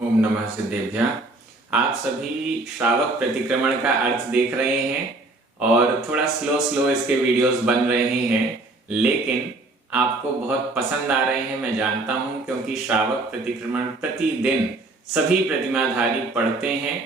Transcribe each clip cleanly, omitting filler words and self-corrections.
ओम नमः सिद्धेभ्यः। आप सभी श्रावक प्रतिक्रमण का अर्थ देख रहे हैं और थोड़ा स्लो इसके वीडियोस बन रहे हैं, लेकिन आपको बहुत पसंद आ रहे हैं, मैं जानता हूं, क्योंकि श्रावक प्रतिक्रमण प्रतिदिन सभी प्रतिमाधारी पढ़ते हैं।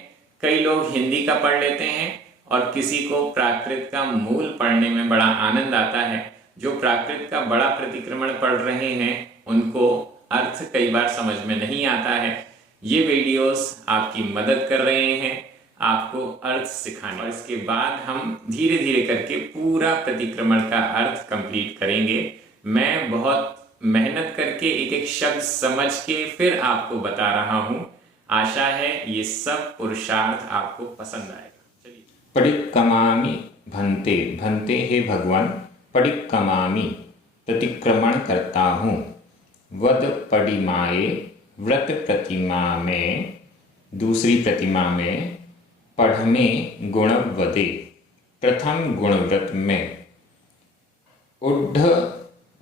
कई लोग हिंदी का पढ़ लेते हैं और किसी को प्राकृत का मूल पढ़ने में बड़ा आनंद आता है। जो प्राकृत का बड़ा प्रतिक्रमण पढ़ रहे हैं उनको अर्थ कई बार समझ में नहीं आता है। ये वीडियोस आपकी मदद कर रहे हैं आपको अर्थ सिखाने, और इसके बाद हम धीरे धीरे करके पूरा प्रतिक्रमण का अर्थ कंप्लीट करेंगे। मैं बहुत मेहनत करके एक एक शब्द समझ के फिर आपको बता रहा हूँ। आशा है ये सब पुरुषार्थ आपको पसंद आएगा। चलिए। परिक्रमामि भन्ते, भन्ते हे भगवान, परिक्रमामि प्रतिक्रमण करता हूँ। वद पडिमाए, व्रत प्रतिमा में, दूसरी प्रतिमा में, पढ़ में गुण वदे, प्रथम गुण व्रत में, ऊढ़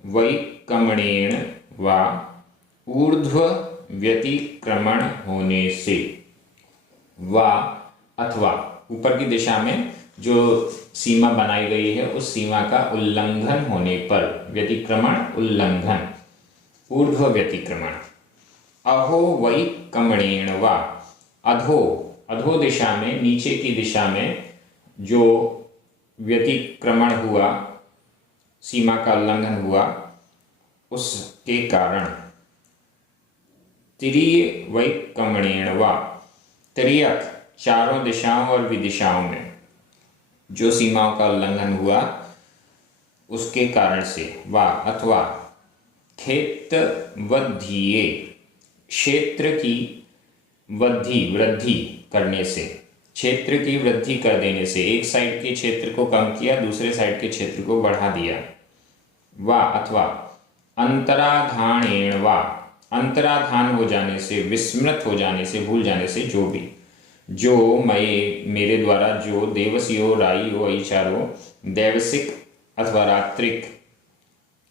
वैकमणेन वा ऊर्ध्व व्यतिक्रमण होने से, वा अथवा ऊपर की दिशा में जो सीमा बनाई गई है उस सीमा का उल्लंघन होने पर, व्यतिक्रमण उल्लंघन, ऊर्ध्व व्यतिक्रमण। अहो वै कमणेन वा, अधो, अधो दिशा में, नीचे की दिशा में जो व्यतिक्रमण हुआ, सीमा का उल्लंघन हुआ, उसके कारण, तिरीय वै कमणेन वा, तिर्यक चारों दिशाओं और विदिशाओं में जो सीमाओं का उल्लंघन हुआ उसके कारण से, वा अथवा खेत वधिये, क्षेत्र की वृद्धि करने से, क्षेत्र की वृद्धि कर देने से, एक साइड के क्षेत्र को कम किया, दूसरे साइड के क्षेत्र को बढ़ा दिया। वा अथवा अंतराधानेण वा, अंतराधान हो जाने से, विस्मृत हो जाने से, भूल जाने से, जो भी, जो मेरे द्वारा जो देवसियो राइयो अतिचारो, दैवसिक अथवा रात्रिक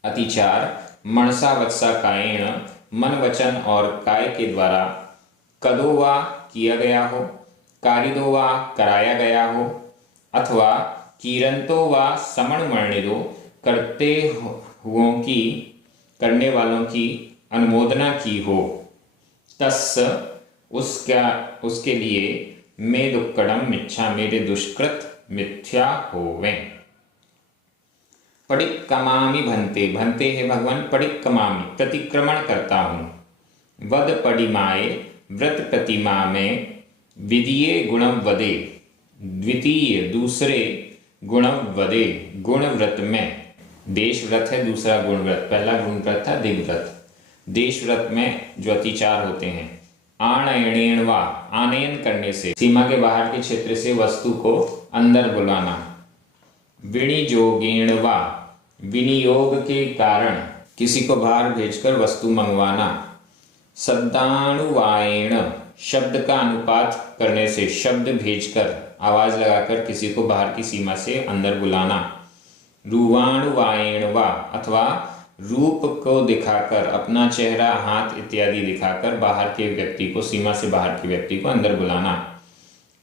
अतिचार, मनसा वत्सा कायेण, मन वचन और काय के द्वारा, कदो वा किया गया हो, कारिदो वा कराया गया हो, अथवा कीरंतो वा समण मर्णिदो, करने वालों की अनुमोदना की हो, तस् उसके लिए मे दुक्कड़म मिच्छा, मेरे दुष्कृत मिथ्या होवें। परिक्रमामि भन्ते, भन्ते हे भगवान, परिक्रमामि प्रतिक्रमण करता हूँ। वद पडिमाए, व्रत प्रतिमा में, विदिये गुण वदे, द्वितीय दूसरे गुण वदे, गुण व्रत में, देश व्रत है दूसरा गुण व्रत, पहला गुण व्रत था दिग्व्रत, देश व्रत में जो अतिचार होते हैं। आनयनेन वा, आनयन करने से, सीमा के बाहर के क्षेत्र से वस्तु को अंदर बुलाना। विनियोगेण वा, विनियोग के कारण, किसी को बाहर भेजकर वस्तु मंगवाना। शब्दानुवायेण, शब्द का अनुपात करने से, शब्द भेजकर, आवाज लगाकर किसी को बाहर की सीमा से अंदर बुलाना। रूवाणुवायेण वा, अथवा रूप को दिखाकर, अपना चेहरा, हाथ इत्यादि दिखाकर बाहर के व्यक्ति को, सीमा से बाहर के व्यक्ति को अंदर बुलाना।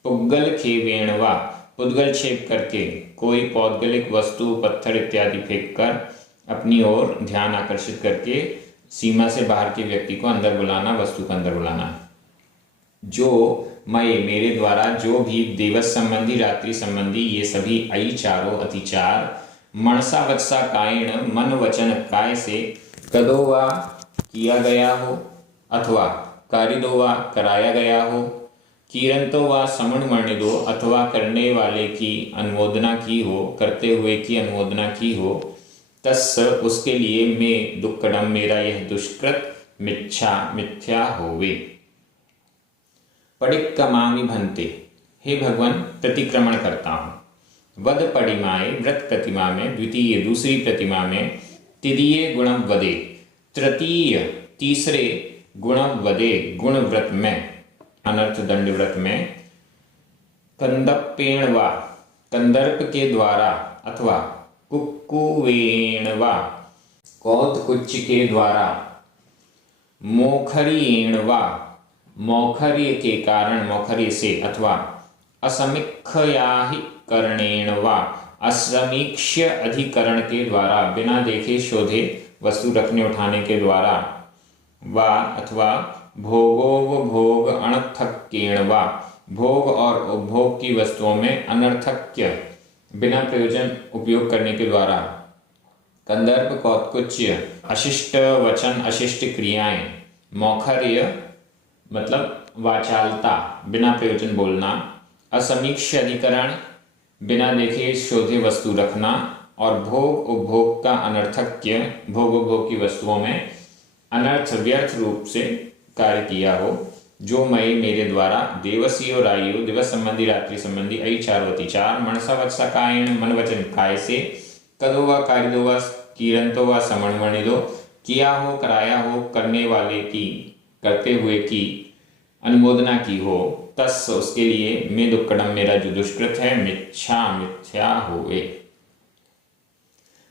पुग्गल खेवेण वा, पुद्गल छेप करके, कोई पौद्गलिक वस्तु, पत्थर इत्यादि फेंककर अपनी ओर ध्यान आकर्षित करके सीमा से बाहर के व्यक्ति को अंदर बुलाना, वस्तु को अंदर बुलाना। जो मेरे द्वारा जो भी देवस संबंधी, रात्रि संबंधी, ये सभी चारों अतिचार, मनसा वत्सा कायेण, मन वचन काय से, कदो वा किया गया हो, अथवा कारिदो वा कराया गया हो, कीरंतो वा समण मर्णिदो, अथवा करने वाले की अनुमोदना की हो, करते हुए की अनुमोदना की हो, तस् उसके लिए मैं दुक्कड़म, मेरा यह दुष्कृत मिथ्या होवे। परिक्रमामि भन्ते, हे भगवान प्रतिक्रमण करता हूँ। वद पडिमाए, व्रत प्रतिमा में, द्वितीय दूसरी प्रतिमा में, तृतीय गुण वदे, तृतीय तीसरे गुण वदे, गुण व्रत में, अनर्थ दंड व्रत में, कंदप्पेण वा, कंदर्प के द्वारा, अथवा कुक्कुवेण वा, कौतकुच्च के द्वारा, मोखरियेण वा, मौखर्य के कारण, मौखर्य से, अथवा असमीक्षयाधिकरणेन वा, असमीक्ष्य अधिकरण के द्वारा, बिना देखे शोधे वस्तु रखने उठाने के द्वारा, वा अथवा भोगोपभोग अनर्थक्येण वा, भोग और उपभोग की वस्तुओं में अनर्थक्य बिना प्रयोजन उपयोग करने के द्वारा। कंदर्प कौत्कुच्य, अशिष्ट वचन, अशिष्ट क्रियाएं। मौखर्य मतलब वाचालता, बिना प्रयोजन बोलना। असमीक्ष अधिकरण, बिना देखे शोधे वस्तु रखना। और भोग उपभोग का अनर्थक्य, भोग उपभोग की वस्तुओं में अनर्थ व्यर्थ रूप से कार्य किया हो। जो मय मेरे द्वारा देवसियो रायो, दिवस संबंधी, रात्रि संबंधी, ऐ चारवती चार, मनसा वत्सा कायेण, मन वचन काय से, कदो व कारिदो व कीरंतो व समणमणिदो, किया हो, कराया हो, करने वाले की, करते हुए की, अनुमोदना की हो, तस् उसके लिए, मैं दुक्कड़म मेरा जो दुष्कृत है, मिच्छा मिथ्या होवे।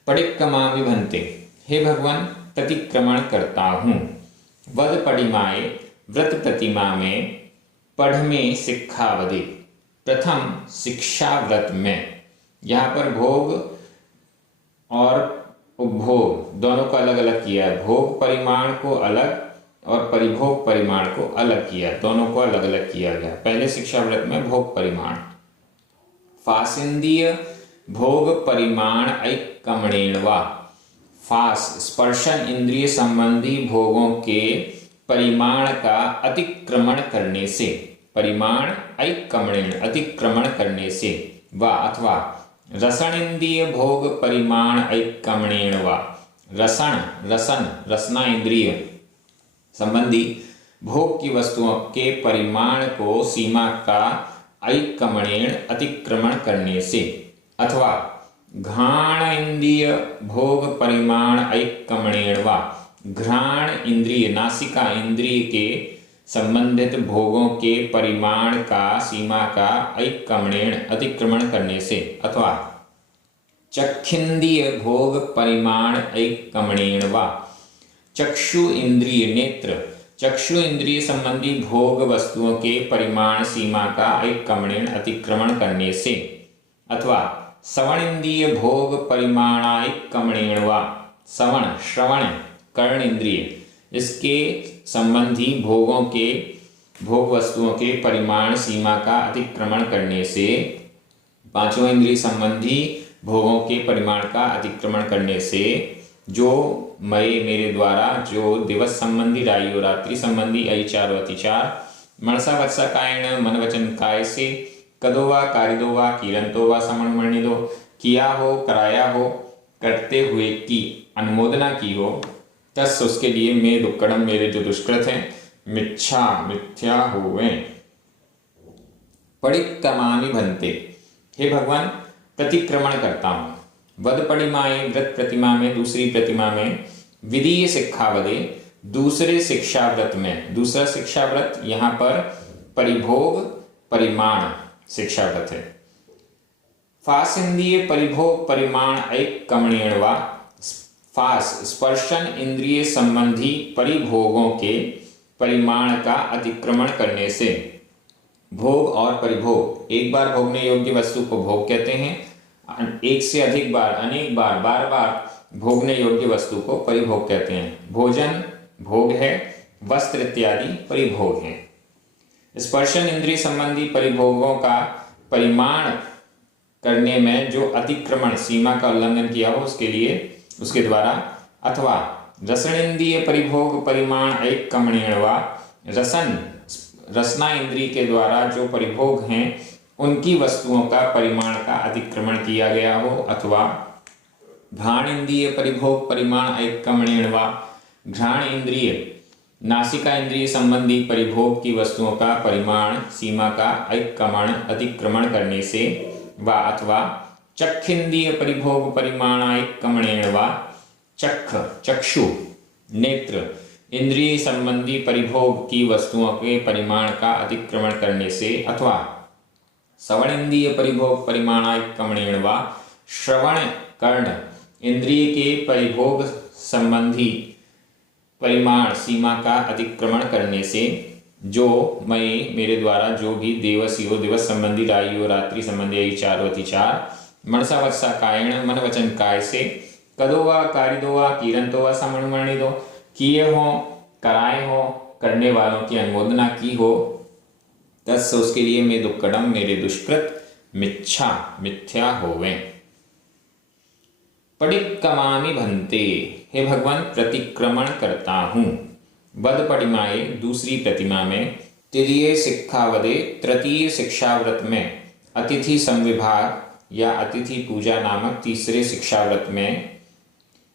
पडिक्कमामि भन्ते, हे भगवान प्रतिक्रमण करता हूँ। वद पडिमाए, व्रत प्रतिमा में, पढ़ में शिक्षावदे, प्रथम शिक्षा व्रत में। यहाँ पर भोग और उपभोग दोनों को अलग अलग किया है। भोग परिमाण को अलग और परिभोग परिमाण को अलग किया, दोनों को अलग अलग किया गया। पहले शिक्षा व्रत में भोग परिमाण। फासिंदीय भोग परिमाण ऐकमणेन वा, फास स्पर्शन इंद्रिय संबंधी भोगों के परिमाण का अतिक्रमण करने से, परिमाण ऐकमणेन अतिक्रमण करने से, वा अथवा रसणेन्द्रिय भोग परिमाण ऐकमणेन वा, रसण रसन रसना इंद्रिय संबंधी भोग की वस्तुओं के परिमाण को सीमा का ऐकमणेन अतिक्रमण करने से, अथवा घ्राण इंद्रिय भोग परिमाण ऐकमणेन वा, घ्राण इंद्रिय नासिका इंद्रिय के संबंधित भोगों के परिमाण का सीमा का ऐकमणेन अतिक्रमण करने से, अथवा चक्षिंद्रिय भोग परिमाण ऐकमणेन वा, चक्षु इंद्रिय नेत्र चक्षु इंद्रिय संबंधी भोग वस्तुओं के परिमाण सीमा का ऐकमणेन अतिक्रमण करने से, अथवा श्रवण इंद्रिय भोग परिमाणाइकमणेन वा, श्रवण श्रवण कर्ण इंद्रिय इसके संबंधी भोगों के भोग वस्तुओं के परिमाण सीमा का अतिक्रमण करने से, पांचों इंद्रिय संबंधी भोगों के परिमाण का अतिक्रमण करने से, जो मय मेरे द्वारा, जो दिवस संबंधी, रायु रात्रि संबंधी, ऐ चारवती चार, मनसा वत्सा कायेण मन वचन काय से, कदो वा कारिदो वा कीरंतो वा समणमणिदो, किया हो, कराया हो, करते हुए की, अनुमोदना की हो, तस् उसके लिए मैं दुक्कड़म मेरे जो दुष्कृत हैं, मिच्छा मिथ्या होवे। पडिक्कमामि भन्ते, हे भगवान प्रतिक्रमण करता हूँ। वद पडिमाए, व्रत प्रतिमा में, दूसरी प्रतिमा में, विधीय शिक्षावदे, दूसरे शिक्षा व्रत में। दूसरा शिक्षा व्रत यहाँ पर परिभोग परिमाण शिक्षा व्रत है। फासिंद्रिय परिभोग परिमाण ऐकमणेन वा, फास स्पर्शन इंद्रिय संबंधी परिभोगों के परिमाण का अतिक्रमण करने से, भोग और परिभोग, एक बार भोगने योग्य वस्तु को भोग कहते हैं, एक से अधिक बार, अनेक बार, बार बार भोगने योग्य वस्तु को परिभोग कहते हैं। भोजन भोग है, वस्त्र इत्यादि परिभोग है। स्पर्शन इंद्रिय संबंधी परिभोगों का परिमाण करने में जो अतिक्रमण सीमा का उल्लंघन किया हो उसके लिए, उसके द्वारा, अथवा रसनेन्द्रिय परिभोग परिमाण ऐकमणेन वा, रसन रसना इंद्रिय के द्वारा जो परिभोग हैं उनकी वस्तुओं का परिमाण का अतिक्रमण किया गया हो, अथवा घ्राण इंद्रिय परिभोग परिमाण ऐकमणेन वा, घ्राण इंद्रिय नासिका इंद्रिय संबंधी परिभोग की वस्तुओं का परिमाण सीमा का ऐकमण अतिक्रमण करने से, वा अथवा चक्षिंद्रिय परिभोग परिमाण ऐकमणेन वा, चक्ष चक्षु नेत्र इंद्रिय संबंधी परिभोग की वस्तुओं के परिमाण का अतिक्रमण करने से, अथवा श्रवण इंद्रिय परिभोग परिमाण ऐकमणेन वा, श्रवण कर्ण इंद्रिय के परिभोग संबंधी परिमाण सीमा का अतिक्रमण करने से, जो मैं मेरे द्वारा जो भी देवसियो दिवस संबंधी राइयो रात्रि संबंधी आई चार वती चार मनसा वत्सा कायण मन वचन काय से कदो वा कारिदो वा किरंतो वा समण वर्णिदो किए हो कराए हो करने वालों की अनुमोदना की हो तस् उसके लिए मैं दुक्कडम मेरे दुष्कृत मिच्छा मिथ्या होवे। पडिक्कमामि भन्ते हे भगवान प्रतिक्रमण करता हूँ। वद पडिमाए दूसरी प्रतिमा में तृतीय शिक्षावदे तृतीय शिक्षाव्रत में अतिथि संविभाग या अतिथि पूजा नामक तीसरे शिक्षाव्रत में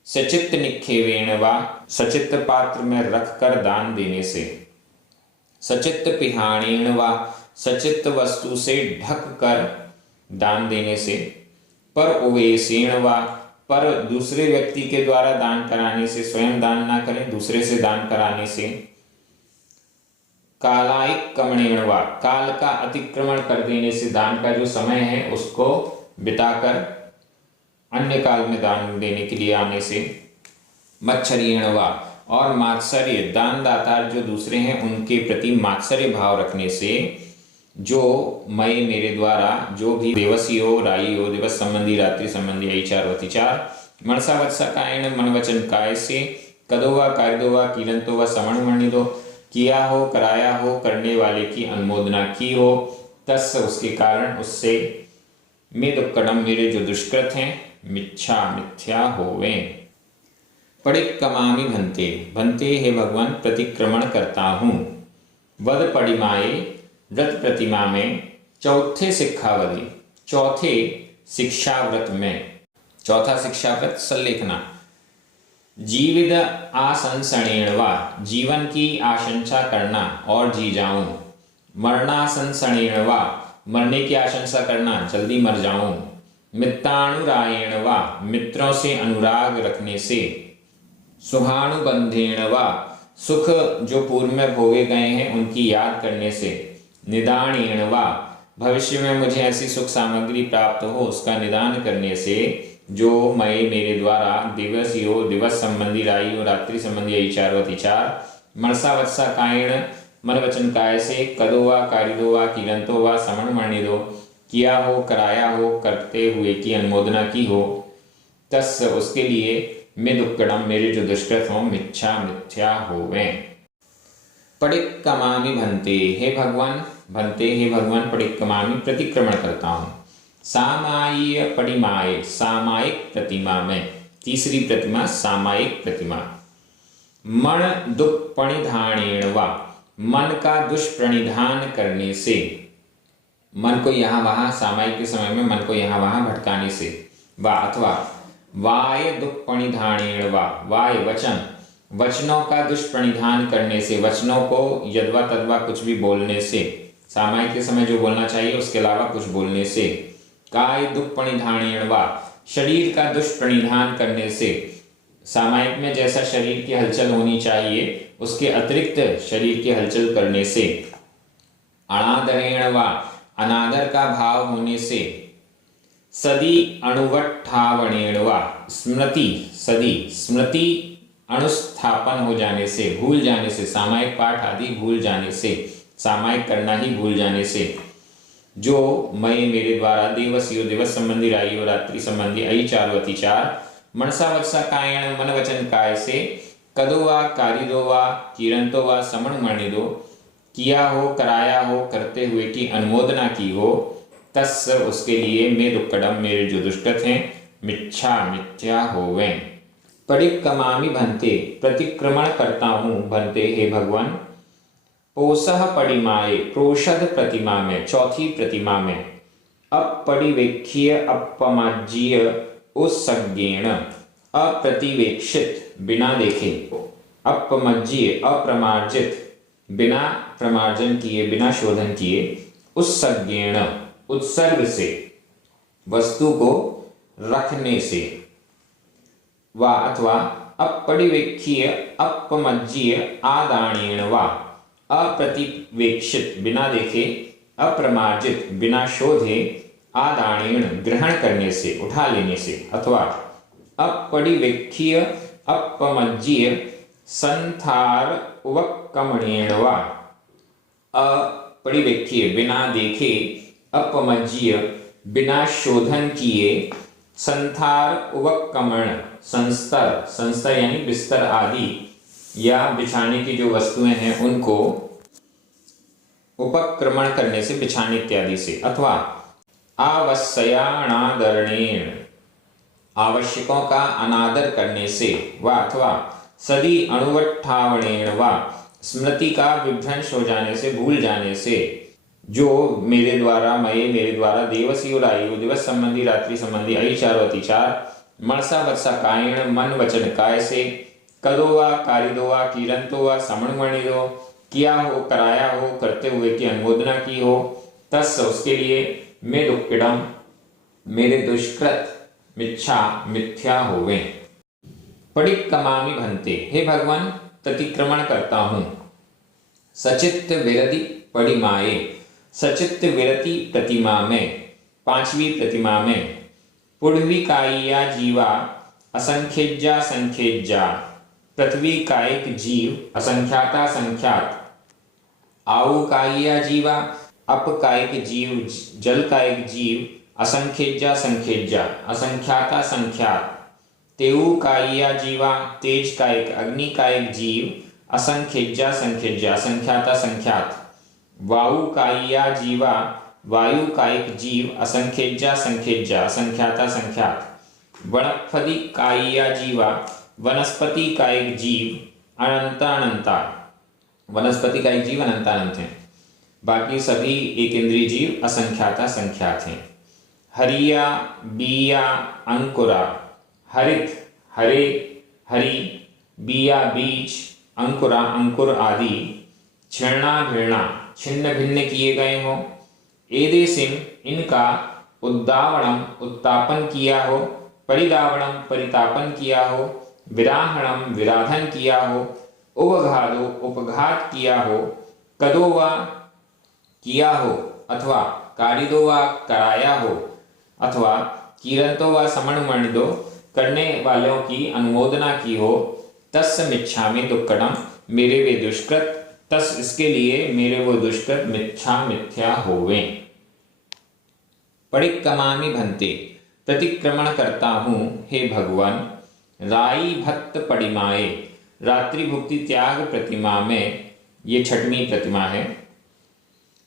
सचित्त निक्षेपेण वा सचित्त पात्र में रखकर दान देने से सचित्त पिहाणेन वा सचित्त वस्तु से ढक कर दान देने से पर ओवेसेण वा पर दूसरे व्यक्ति के द्वारा दान कराने से स्वयं दान ना करें दूसरे से दान कराने से कालायिक कमणेण वा काल का अतिक्रमण कर देने से दान का जो समय है उसको बिताकर अन्य काल में दान देने के लिए आने से मच्छरियण वा और मात्सर्य दानदाता जो दूसरे हैं उनके प्रति मात्सर्य भाव रखने से जो मैं मेरे द्वारा जो भी देवसियो राइयो दिवस संबंधी रात्रि संबंधी आई चार वती चार मनसा वत्सा कायण मन वचन काय से कदो वा कारिदो वा किरंतो वा समण वर्णिदो किया हो कराया हो करने वाले की अनुमोदना की हो तस् उसके कारण उससे मैं दुक्कडम मेरे जो दुष्कृत हैं मिच्छा मिथ्या होवे। पडिक्कमामि भन्ते भन्ते हे भगवान प्रतिक्रमण करता हूँ। वद पडिमाए व्रत प्रतिमा में चौथे शिक्षावधि चौथे शिक्षाव्रत में चौथा शिक्षाव्रत सल्लेखना जीवित आसंसणेन वा जीवन की आशंसा करना और जी जाऊं मरणासंसणेन वा मरने की आशंसा करना जल्दी मर जाऊं मित्रानुरायेण वा मित्रों से अनुराग रखने से सुहानुबंधेन वा सुख जो पूर्व में भोगे गए हैं उनकी याद करने से निदानेन वा भविष्य में मुझे ऐसी सुख सामग्री प्राप्त हो उसका निदान करने से जो मैं मेरे द्वारा दिवसियो दिवस संबंधी राइयो रात्रि संबंधी आई चार वती चार मनसा वत्सा कायण मन वचन काय से कदो वा कारिदो वा किरंतो वा समण वर्णिदो किया हो कराया हो करते हुए की अनुमोदना की हो तस् उसके लिए मैं दुक्कडम मेरे जो दुष्कृत हों मिच्छा मिथ्या होवे। पडिक्कमामि भन्ते हे भगवान पडिक्कमामि प्रतिक्रमण करता हूँ। सामायिक पडिमाए सामायिक प्रतिमा में तीसरी प्रतिमा सामायिक प्रतिमा मन दुष्पणिधानेन वा मन का दुष्प्रणिधान करने से मन को यहाँ वहाँ सामायिक के समय में मन को यहाँ वहाँ भटकाने से वा अथवा वाय दुष्पणिधानेन वा वाय वचन वचनों का दुष्प्रणिधान करने से वचनों को यद्वा तद्वा कुछ भी बोलने से सामायिक के समय जो बोलना चाहिए उसके अलावा कुछ बोलने से काय दुष्पणिधानेन वा शरीर का दुष्प्रणिधान करने से सामायिक में जैसा शरीर की हलचल होनी चाहिए उसके अतिरिक्त शरीर की हलचल करने से अनादरेण वा अनादर का भाव होने से सदी अणुवट्ठावणेण वा स्मृति अनुस्थापन हो जाने से भूल जाने से सामायिक पाठ आदि भूल जाने से सामायिक करना ही भूल जाने से जो मैं मेरे द्वारा दिवसियो दिवस संबंधी राइयो रात्रि संबंधी आई चार वती चार मनसा वत्सा कायण मन वचन काय से कदो वा कारिदो वा किरंतो वा समण वर्णिदो किया हो कराया हो करते हुए की अनुमोदना की हो तस् उसके लिए मैं दुक्कडम मेरे जो दुष्कृत हैं मिच्छा मिथ्या होवे। पडिक्कमामि भन्ते प्रतिक्रमण करता हूँ भन्ते हे भगवान। पोसह पडिमाए प्रोषद प्रतिमा में चौथी प्रतिमा में अपरिवेक्ष्य अपमाज्य उत्सज्ञेण अप्रतिवेक्षित बिना देखे अपमज्य अप्रमार्जित बिना प्रमार्जन किए बिना शोधन किए उत्सज्ञेण उत्सर्ग से वस्तु को रखने से वा अथवा अपरिवेक्ष्य अपमज्य आदानेन वा अप्रतिवेक्षित बिना देखे अप्रमार्जित बिना शोधे आदानेन ग्रहण करने से उठा लेने से अथवा अपरिवेक्ष्य अपमज्य संथार उपकमणेन वा परिवेख्ये, बिना देखे, अपमज्य, बिना शोधन किए, संथार उपक्रमण, संस्तर, संस्तर यानी बिस्तर आदि या बिछाने की जो वस्तुएं हैं उनको उपक्रमण करने से, बिछाने इत्यादि से, अथवा आवश्यनादरणेन, आवश्यकों का अनादर करने से, व अथवा सदी अणुवट्ठावणेन व स्मृति का विभ्रंश हो जाने से, भूल जाने से, जो मेरे द्वारा, मेरे द्वारा देवसी और आयु, दिवस संबंधी, रात्रि संबंधी, ऐचार अतिचार, मनसा वत्सा कायण, मन वचन काय से, कदो व कारिदो व किरंतो व समणमणिदो, किया हो, कराया हो, करते हुए की अनुमोदना की हो, तस् उसके लिए मैं दुक्किडम, मेरे दुष्कृत, मिच्छा मिथ्या होवे। पडिक्कमामि भन्ते, हे भगवान प्रतिक्रमण करता हूँ। सचित्त विरति पडिमाए, सचित्त विरति प्रतिमा में, पांचवी प्रतिमा में, पुढ्विकायिया जीवा असंख्यज्या संख्यज्या, पृथ्वी कायिक जीव असंख्याता संख्यात, आउकायिया जीवा अपकायिक जीव, जल कायिक जीव असंख्यज्या संख्यज्या, असंख्याता संख्यात, तेऊ कायिया जीवा तेज कायिक, अग्नि कायिक जीव असंख्यज्या संख्यज्या, असंख्याता संख्यात, वायु कायिया जीवा वायु कायिक जीव असंख्यज्या संख्यज्या, असंख्याता संख्यात, वनस्पति कायिया जीवा वनस्पति कायिक जीव अनंतानंता, वनस्पति कायिक जीव अनंतानंत हैं, बाकी सभी एक इंद्रिय जीव असंख्याता संख्यात हैं। हरिया बिया अंकुरा, हरित हरे, हरि, बिया बीज, अंकुरा अंकुर आदि, छिन्ना भिन्ना छिन्न भिन्न किए गए हों, एदेसिम इनका उद्दावणम उत्तापन किया हो, परिदावणम परितापन किया हो, विराहणम विराधन किया हो, उपघातो उपघात किया हो, कदो वा किया हो, अथवा कारिदो वा कराया हो, अथवा किरंतो वा समणमणिदो करने वालों की अनुमोदना की हो, तस् मिच्छामि दुक्कडम, मेरे वे दुष्कृत, तस् इसके लिए मेरे वो दुष्कृत मिच्छा मिथ्या होवे। पडिक्कमामि भन्ते, प्रतिक्रमण करता हूँ हे भगवान। राई भक्त पडिमाए, रात्रि भुक्ति त्याग प्रतिमा में, ये छठवीं प्रतिमा है।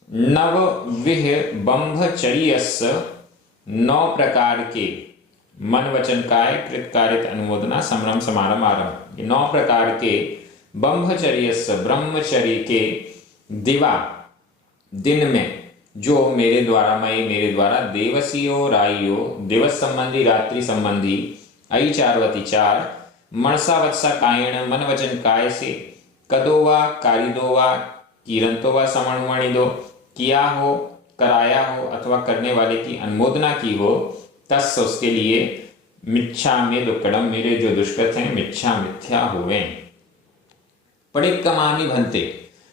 नव विह बंभचर्यस्य, 9 प्रकार के, मन वचन काय कृत कारित अनुमोदना समरम समारंभ आरंभ, 9 प्रकार के ब्रह्मचर्यस्य ब्रह्मचर्य के, दिवा दिन में, जो मेरे द्वारा, मेरे द्वारा, देवसियो राइयो दिवस संबंधी, रात्रि संबंधी, ऐचारवतिचार, मनसा वत्सा कायण, मन वचन काय से, कदो वा कारिदो वा किरंतो वा समणमणिदो, किया हो, कराया हो, अथवा करने वाले की अनुमोदना की हो, तस् उसके लिए मिच्छा में दुक्कडम, मेरे जो दुष्कृत हैं मिच्छा मिथ्या हुए। पडिक्कमामि भन्ते,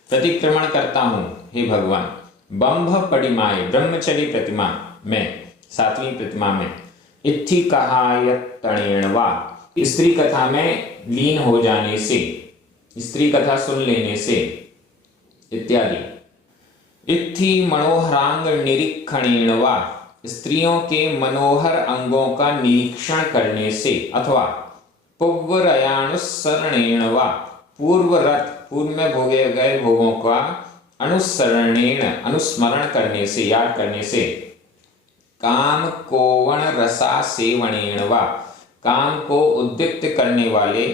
प्रतिक्रमण करता हूँ हे भगवान। बंभ पडिमाए, ब्रह्मचर्य प्रतिमा में, 7वीं प्रतिमा में, इत्थिकहायतणेन वा, स्त्री कथा में लीन हो जाने से, स्त्री कथा सुन लेने से इत्यादि। इत्थि मनोहरांग निरीक्षणेन वा, स्त्रियों के मनोहर अंगों का निरीक्षण करने से, अथवा पूर्वरयानुसरणेन वा, पूर्वरत पूर्व में भोगे गए भोगों का अनुसरणेन अनुस्मरण करने से, याद करने से। काम कोवण रसा सेवनेन वा, काम को उद्दीप्त करने वाले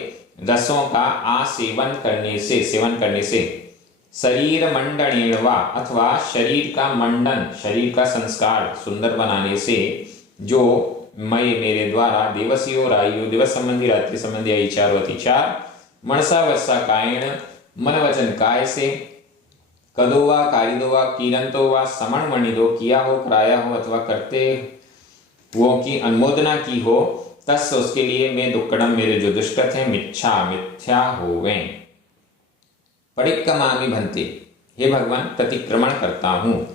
रसों का आसेवन करने से, सेवन करने से। शरीर मंडनेन वा, अथवा शरीर का मंडन, शरीर का संस्कार सुंदर बनाने से, जो मैं मेरे द्वारा देवसियो रायु दिवस संबंधी, रात्रि संबंधी, ऐचार अतिचार, मनसा वत्सा कायण, मन वचन काय से, कदो वा कारिदो वा किरंतो वा समणमणिदो, किया हो, कराया हो, अथवा करते हुओं की अनुमोदना की हो, तस् उसके लिए मैं दुक्कडम, मेरे जो दुष्कृत हैं मिच्छा मिथ्या होवे। पडिक्कमामि भन्ते, हे भगवान प्रतिक्रमण करता हूँ।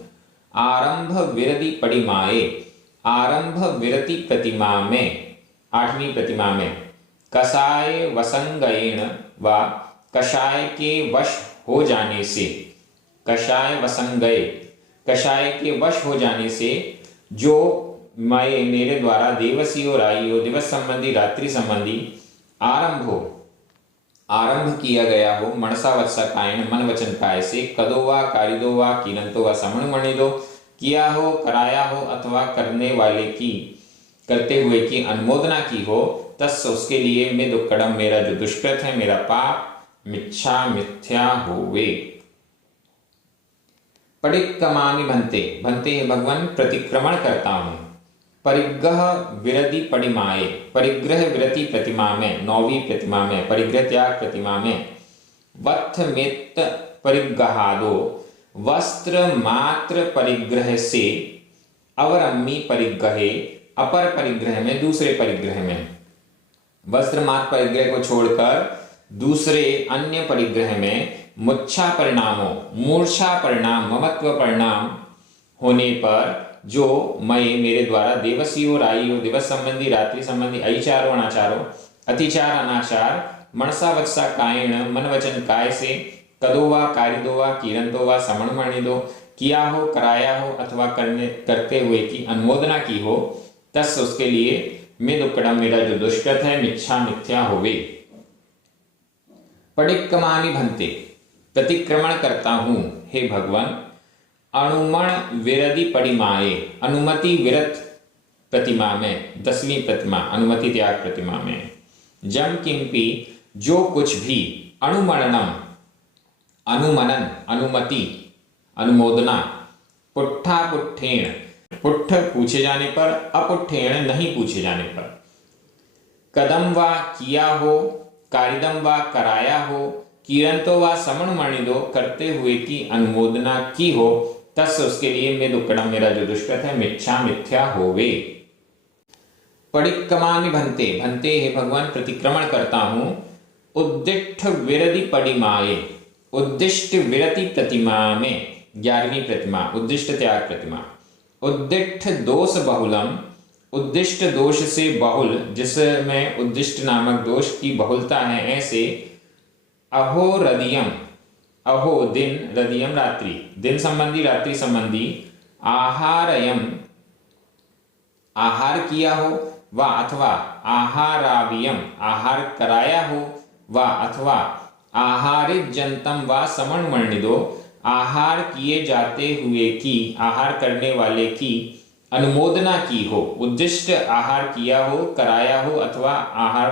आरंभ विरति पडिमाए, आरंभ विरति प्रतिमा में, 8वीं प्रतिमा में, कषाय वसंगयेन व कषाय के वश हो जाने से, कषाय वसं गए, कषाय के वश हो जाने से जो मैं मेरे द्वारा देवसियो राइयो दिवस संबंधी रात्रि संबंधी आरंभ किया गया हो, मनसा वत्सा कायन मन वचन काय से, कदो वा कारिदो वा कीनंतो वा समण मणिदो, किया हो, कराया हो अथवा करने वाले की, करते हुए की अनुमोदना की हो, तस् उसके लिए मैं दुक्कड़म मेरा जो दुष्कृत है, मेरा पाप मिच्छा मिथ्या होवे। परिक्रमामि भन्ते, भन्ते है भगवान प्रतिक्रमण करता हूँ। परिग्रह विरति पडिमाए, परिग्रह विरति प्रतिमा में, 9वीं प्रतिमा में, परिग्रह त्याग प्रतिमा में, वत्थ मित्त परिग्रहादो, वस्त्र मात्र परिग्रह से, अवरम्मी परिग्रहे, अपर परिग्रह में, दूसरे परिग्रह में, वस्त्र मात्र परिग्रह को छोड़कर दूसरे अन्य परिग्रह में, मुच्छा परिणामों, मूर्छा परिणाम, ममत्व परिणाम होने पर जो मैं मेरे द्वारा देवसियो राइयो दिवस संबंधी रात्रि संबंधी अचारो अनाचारो, अतिचार अनाचार, मनसा वत्सा कायण मन वचन काय से, कदो वा कारिदो वा कीरंतो वा समण मणिदो, किया हो, कराया हो अथवा करते हुए की अनुमोदना की हो, तस् उसके लिए मैं दुक्कड़म मेरा जो दुष्कृत है, मिच्छा मिथ्या होवे। परिक्रमामि भन्ते, प्रतिक्रमण करता हूँ हे भगवान। अनुमण विरधि पडिमाए, अनुमति विरत प्रतिमा में, 10वीं प्रतिमा अनुमति त्याग प्रतिमा में, जम किंपि जो कुछ भी, अनुमणनम अनुमनन अनुमति अनुमोदना, पुट्ठा पुट्ठेण पुट्ठ पूछे जाने पर, अपुट्ठेण नहीं पूछे जाने पर, कदम वा किया हो, कारिदम वा कराया हो, कीरंतो वा समण मणिदो करते हुए की अनुमोदना की हो, तस् उसके लिए मैं दुक्कड़म मेरा जो दुष्कृत है, मिच्छा मिथ्या होवे। परिक्रमामि भन्ते, भन्ते हे भगवान प्रतिक्रमण करता हूँ। उद्दिष्ट विरधि पडिमाए, उद्दिष्ट विरति प्रतिमा में, 11वीं प्रतिमा उद्दिष्ट त्याग प्रतिमा, उद्दिष्ट दोष बहुलम, उद्दिष्ट दोष से बहुल, जिसमें उद्दिष्ट नामक दोष की बहुलता है, ऐसे अहो हृदयम, अहो दिन, हृदयम रात्रि, दिन संबंधी रात्रि संबंधी, आहारयम आहार किया हो, वा अथवा आहारावियम आहार कराया हो, वा अथवा आहारित जनतम वा समण मणिदो आहार किए जाते हुए की, आहार करने वाले की अनुमोदना की हो, उद्दिष्ट आहार किया हो, कराया हो अथवा आहार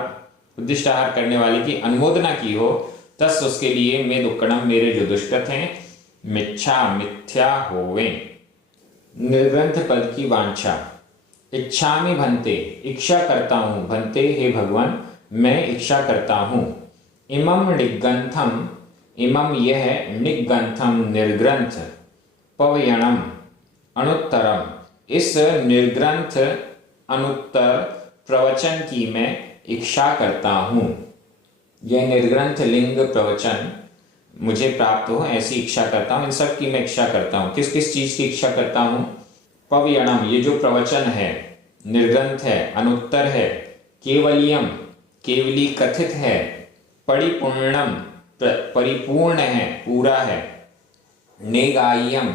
उद्दिष्ट आहार करने वाले की अनुमोदना की हो, तस् उसके लिए मैं दुक्कड़म मेरे जो दुष्कृत हैं, मिच्छा मिथ्या होवे। निर्ग्रंथ पद की वांछा। इच्छामि भन्ते, इच्छा करता हूँ, भन्ते हे भगवान मैं इच्छा करता हूँ। इमम निग्रंथम, इमम यह, निग्रंथम निर्ग्रंथ, पवयणम अनुत्तरम, इस निर्ग्रंथ अनुत्तर प्रवचन की मैं इच्छा करता हूँ। यह निर्ग्रंथ लिंग प्रवचन मुझे प्राप्त हो, ऐसी इच्छा करता हूँ। इन सब की मैं इच्छा करता हूँ। किस किस चीज की इच्छा करता हूँ? पवयणम, ये जो प्रवचन है, निर्ग्रंथ है, अनुत्तर है, केवलियम, केवली कथित है, परिपूर्णम, परिपूर्ण है, पूरा है, नेगाय्यम,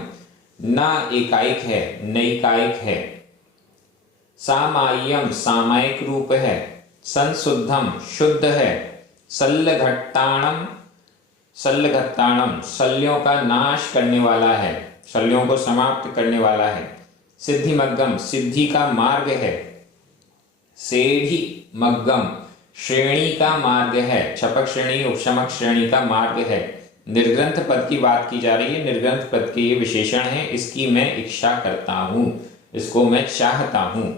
ना एकाइक है, नैकाइक है, सामाय्यम, सामायिक रूप है, संशुद्धम, शुद्ध है, शल्यघट्टाणम, शल्यघट्टाणम, शल्यों का नाश करने वाला है, शल्यों को समाप्त करने वाला है, सिद्धिमग्गम, सिद्धि का मार्ग है, सेढ़ी मग्गम, श्रेणी का मार्ग है, छपक श्रेणी उपशमक श्रेणी का मार्ग है। निर्ग्रंथ पद की बात की जा रही है। निर्ग्रंथ पद के ये विशेषण है, इसकी मैं इच्छा करता हूँ, इसको मैं चाहता हूँ।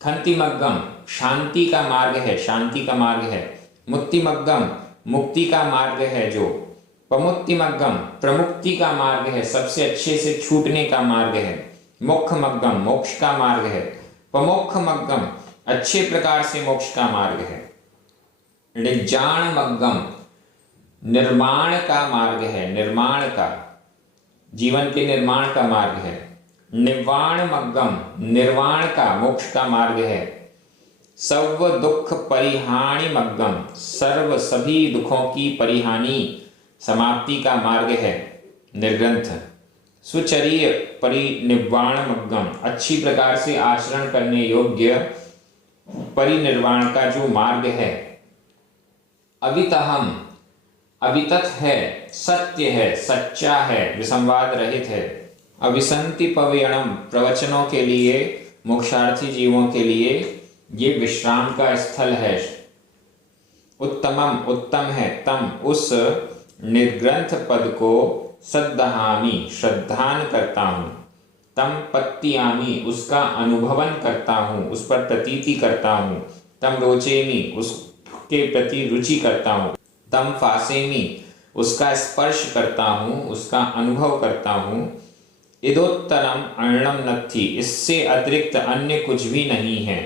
खंतिमग्गम, शांति का मार्ग है, शांति का मार्ग है। मुक्तिमग्गम, मुक्ति का मार्ग है जो। प्रमुक्तिमग्गम, प्रमुक्ति का मार्ग है, सबसे अच्छे से छूटने का मार्ग है। मोक्षमग्गम, मोक्ष का मार्ग है। प्रमोक्षमग्गम, अच्छे प्रकार से मोक्ष का मार्ग है। निजाणमग्गम, निर्माण का मार्ग है, निर्माण का, जीवन के निर्माण का मार्ग है। निवाणमग्गम, निर्वाण का, मोक्ष का मार्ग है। सर्व दुख परिहाणिमग्गम, सर्व सभी दुखों की परिहानि, समाप्ति का मार्ग है। निर्ग्रंथ। सुचर्य परिनिर्वाणमग्गम, अच्छी प्रकार से आचरण करने योग्य परिनिर्वाण का जो मार्ग है। अवितहम, अवितत है, सत्य है, सच्चा है, विसंवाद रहित है। अविसंति पवयणम, प्रवचनों के लिए, मोक्षार्थी जीवों के लिए ये विश्राम का स्थल है। उत्तमम, उत्तम है, तम, उस निर्ग्रंथ पद को सद्दहामि, श्रद्धान करता हूँ। तम पत्तियामि, उसका अनुभवन करता हूँ, उस पर प्रतीति करता हूँ। तम रोचेमि, उसके प्रति रुचि करता हूँ। तम फासेमि, उसका स्पर्श करता हूँ, उसका अनुभव करता हूँ। इदोत्तरम अर्णम नत्थि, इससे अतिरिक्त अन्य कुछ भी नहीं है।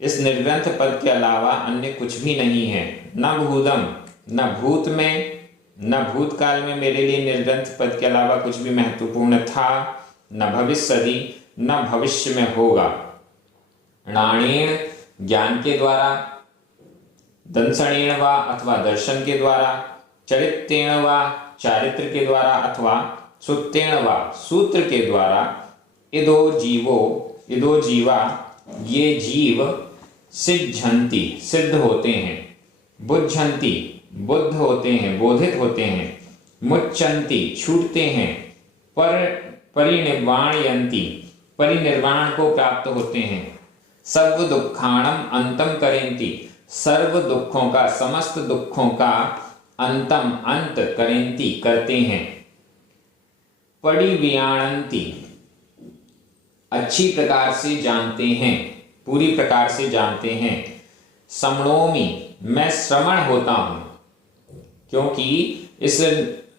इस निर्ग्रंथ पद के अलावा अन्य कुछ भी नहीं है। न भूतम, न भूत में, न भूतकाल में मेरे लिए निर्ग्रंथ पद के अलावा कुछ भी महत्वपूर्ण था, न भविष्यति, न भविष्य में होगा। णाणेन, ज्ञान के द्वारा, दंसणेन वा, अथवा दर्शन के द्वारा, चरित्रेण वा, चारित्र के द्वारा, अथवा सूत्रेण वा, सूत्र के द्वारा, इदो जीवा, ये जीव, सिद्धंति, सिद्ध होते हैं। बुद्धंति, बुद्ध होते हैं, बोधित होते हैं। मुच्चन्ति, छूटते हैं। परिनिर्वाणयन्ति, परिनिर्वाण को प्राप्त होते हैं। सर्व दुखाणम अंतम करेंति, सर्व दुखों का, समस्त दुखों का अंतम, अंत, करेंति, करते हैं। परिव्याणन्ति, अच्छी प्रकार से जानते हैं, पूरी प्रकार से जानते हैं। श्रवणोमि, मैं श्रवण होता हूँ, क्योंकि इस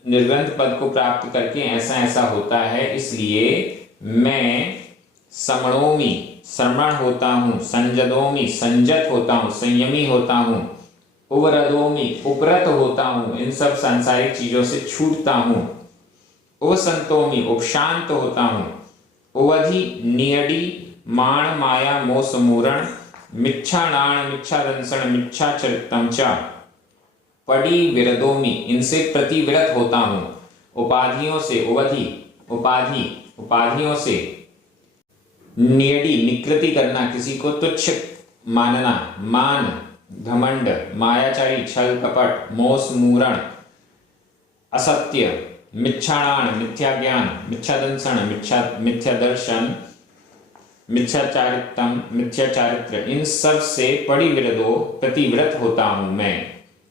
निर्ग्रंथ पद को प्राप्त करके ऐसा ऐसा होता है, इसलिए मैं श्रवणोमि, श्रवण होता हूँ। संजदोमि, संजत होता हूँ, संयमी होता हूँ। उपरदोमि, उपरत होता हूँ, इन सब सांसारिक चीजों से छूटता हूँ। उपसंतोमि, उपशांत होता हूँ। उवधि नियडी माण माया मोह समूरण, मिच्छाणाण मिच्छादंसण मिच्छाचरितम च। पड़ी विरदोमि, इनसे प्रतिविरत होता हूँ। उपाधियों से, उवधि, उपाधि, उपाधियों से। नियडी, निकृति करना, किसी को तुच्छ मानना, मान, घमंड, मायाचारी, छल कपट, मोह समूरण, असत्य। मिच्छाणान, मिथ्या ज्ञान, मिच्छादंसण, मिथ्या दर्शन, मिथ्याचारितम, मिथ्या चारित्र, इन सब से परिविरदो, प्रतिव्रत होता हूं मैं।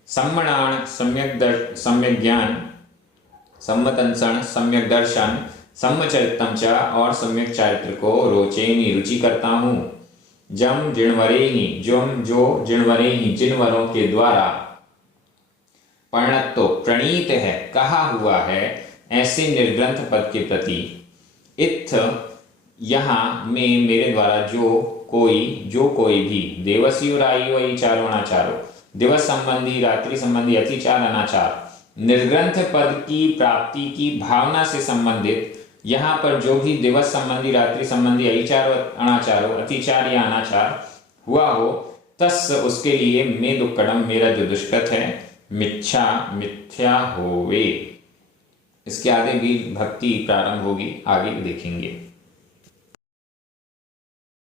सम्मणान, सम्यक ज्ञान, सम्मदंसण, सम्यक दर्शन, सम्मचरितम च, और सम्यक चारित्र को रोचेमि, रुचि करता हूं। जम जिणवरेहि, जो जिणवरेहि, जिनवरों के द्वारा, परिणतो, प्रणीत है, कहा हुआ है, ऐसे निर्ग्रंथ पद के प्रति। इत्थ, यहाँ में मेरे द्वारा जो कोई भी, देवस्यु रायु वही चारो अनाचारो, दिवस संबंधी, रात्रि संबंधी, अतिचार, अनाचार, निर्ग्रंथ पद की प्राप्ति की भावना से संबंधित, यहाँ पर जो भी दिवस संबंधी, रात्रि संबंधी, अतिचारो, अनाचारो, अतिचार या अनाचार हुआ हो, तस्, उसके लिए मैं दुक्कड़म, मेरा जो दुष्कृत है, मिथ्या होवे। इसके आगे भी भक्ति प्रारंभ होगी, आगे देखेंगे।